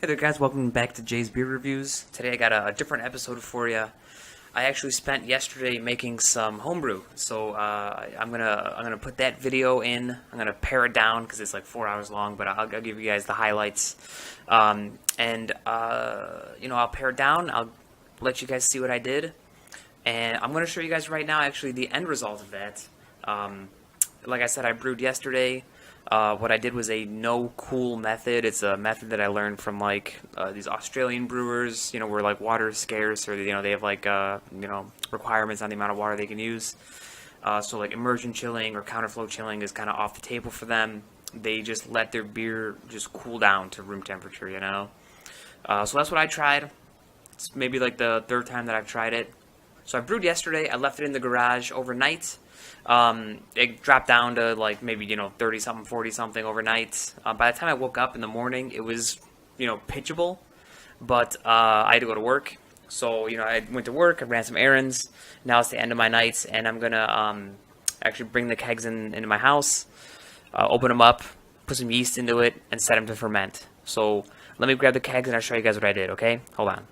Hey there guys, welcome back to Jay's Beer Reviews. Today I got a different episode for you. I actually spent yesterday making some homebrew, so I'm gonna put that video in. I'm gonna pare it down because it's like 4 hours long, but I'll give you guys the highlights. I'll pare it down. I'll let you guys see what I did, and I'm gonna show you guys right now actually the end result of that. Like I said, I brewed yesterday. What I did was a no-cool method. It's a method that I learned from these Australian brewers, where like water is scarce, or they have requirements on the amount of water they can use. So like immersion chilling or counterflow chilling is kind of off the table for them. They just let their beer just cool down to room temperature, So that's what I tried. It's maybe like the third time that I've tried it. So I brewed yesterday. I left it in the garage overnight. It dropped down to like maybe 30-something, 40-something overnight. By the time I woke up in the morning, it was pitchable, but I had to go to work. So I went to work. I ran some errands. Now it's the end of my night, and I'm gonna actually bring the kegs into my house, open them up, put some yeast into it, and set them to ferment. So let me grab the kegs and I'll show you guys what I did. Okay, hold on.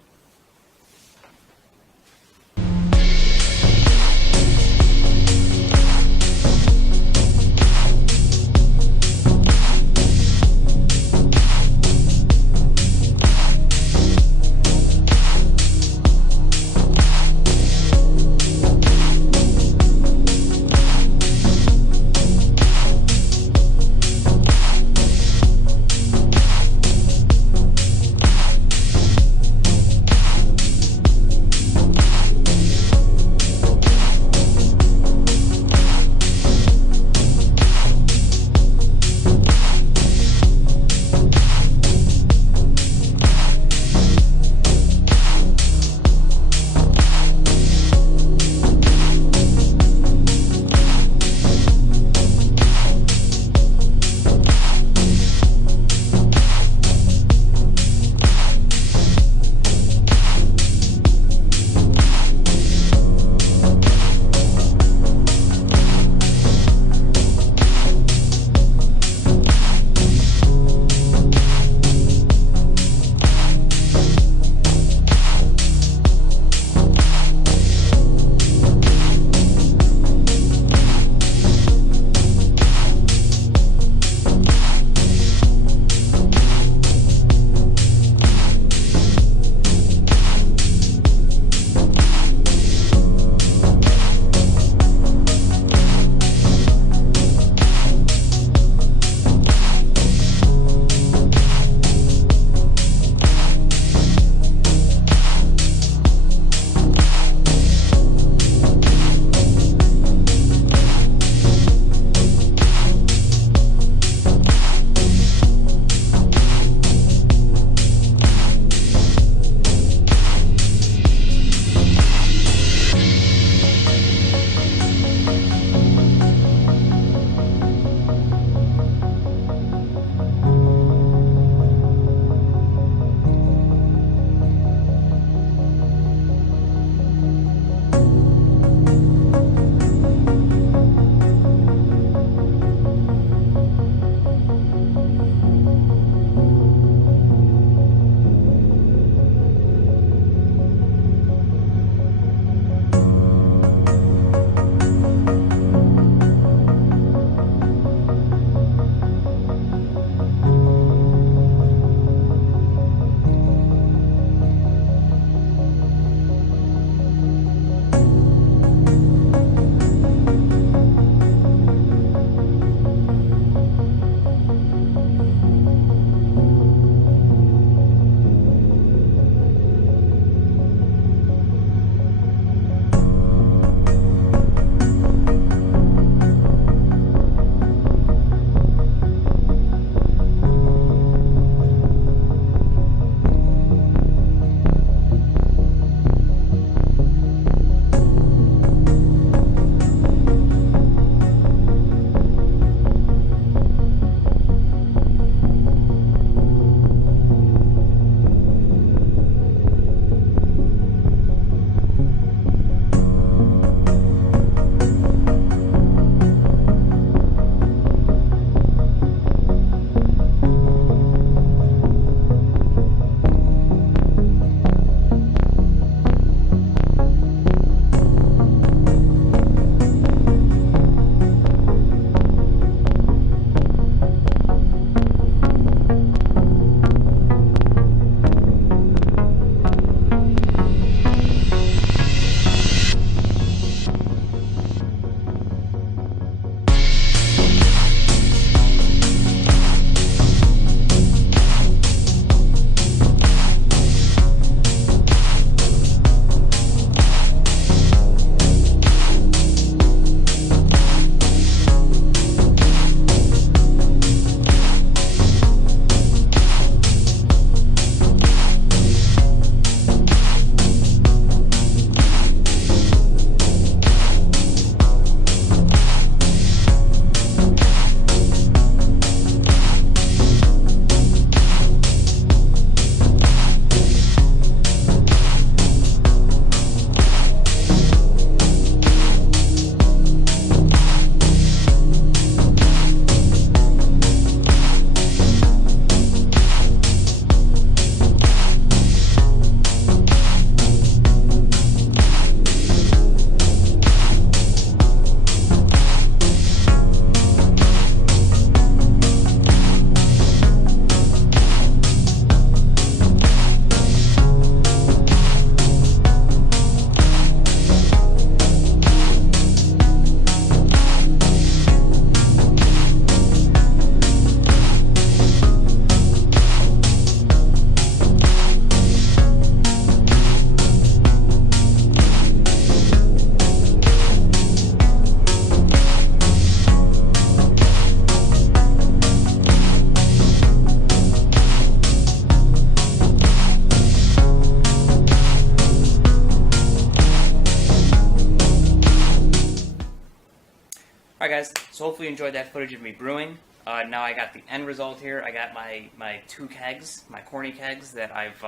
So hopefully you enjoyed that footage of me brewing. Now I got the end result here. I got my 2 kegs, my corny kegs that I've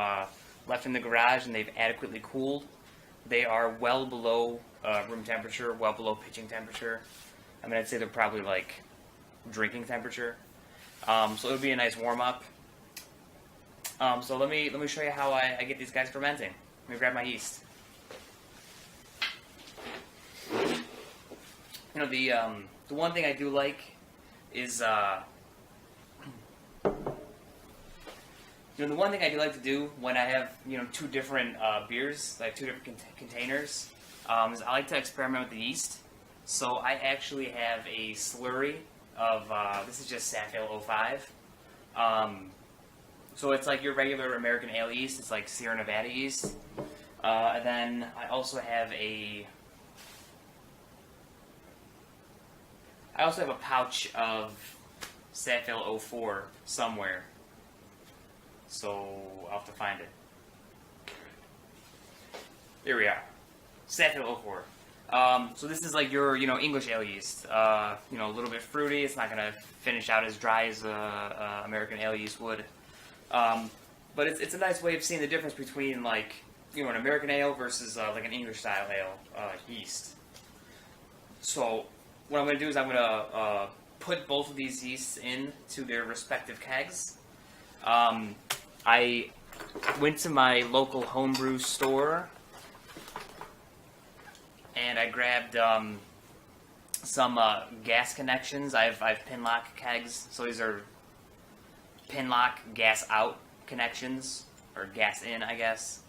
left in the garage, and they've adequately cooled. They are well below room temperature, well below pitching temperature. I mean, I'd say they're probably like drinking temperature. So it would be a nice warm up. So let me show you how I get these guys fermenting. Let me grab my yeast. You know, the one thing I do like is the one thing I do like to do when I have 2 different beers, like 2 different containers, is I like to experiment with the yeast. So I actually have a slurry of this is just Stout 05. So it's like your regular American ale yeast. It's like Sierra Nevada yeast. And then I also have a pouch of Stout 04 somewhere. So I'll have to find it. Here we are. Stout 04. So this is like your, English ale yeast. A little bit fruity. It's not going to finish out as dry as American ale yeast would. But it's a nice way of seeing the difference between like, an American ale versus like an English style ale yeast. So what I'm going to do is I'm going to put both of these yeasts into their respective kegs. I went to my local homebrew store and I grabbed some gas connections. I have Pinlock kegs, so these are Pinlock gas out connections, or gas in, I guess.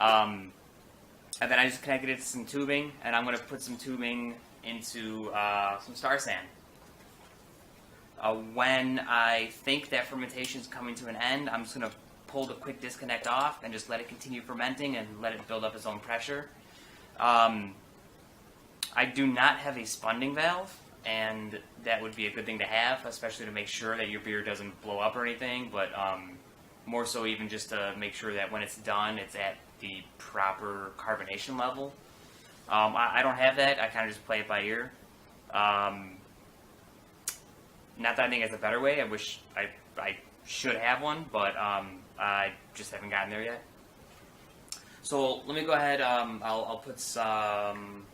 And then I just connected it to some tubing, and I'm going to put some tubing into some Star San. When I think that fermentation is coming to an end, I'm just going to pull the quick disconnect off and just let it continue fermenting and let it build up its own pressure. I do not have a spunding valve, and that would be a good thing to have, especially to make sure that your beer doesn't blow up or anything, but more so even just to make sure that when it's done, it's at the proper carbonation level. I don't have that. I kind of just play it by ear. Not that I think it's a better way. I wish I should have one, but I just haven't gotten there yet. So let me go ahead. I'll put some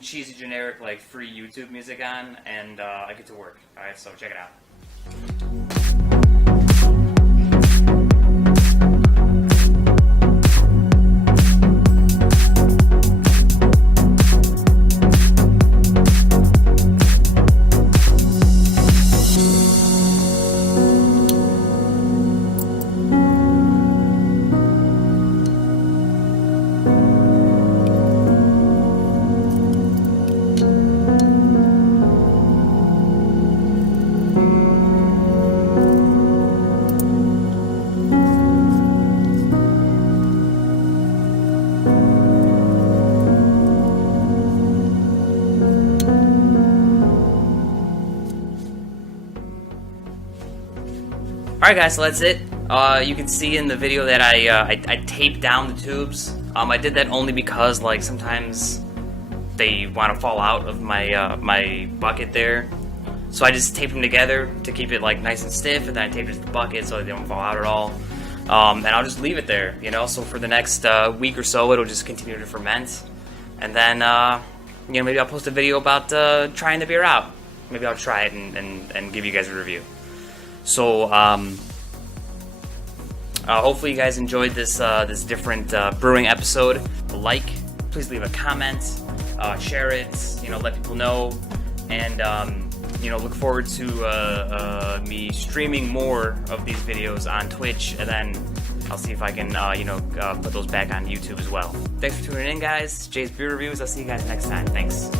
cheesy generic like free YouTube music on, and I get to work. All right, so check it out. Alright guys, so that's it. You can see in the video that I taped down the tubes. I did that only because like sometimes they want to fall out of my my bucket there. So I just taped them together to keep it like nice and stiff, and then I taped it to the bucket so they don't fall out at all. And I'll just leave it there, so for the next week or so it'll just continue to ferment. And then maybe I'll post a video about trying the beer out. Maybe I'll try it and give you guys a review. So hopefully you guys enjoyed this this different brewing episode. Please leave a comment, share it, let people know, and look forward to me streaming more of these videos on Twitch, and then I'll see if I can put those back on YouTube as well. Thanks for tuning in, guys. Jay's Beer Reviews. I'll see you guys next time. Thanks.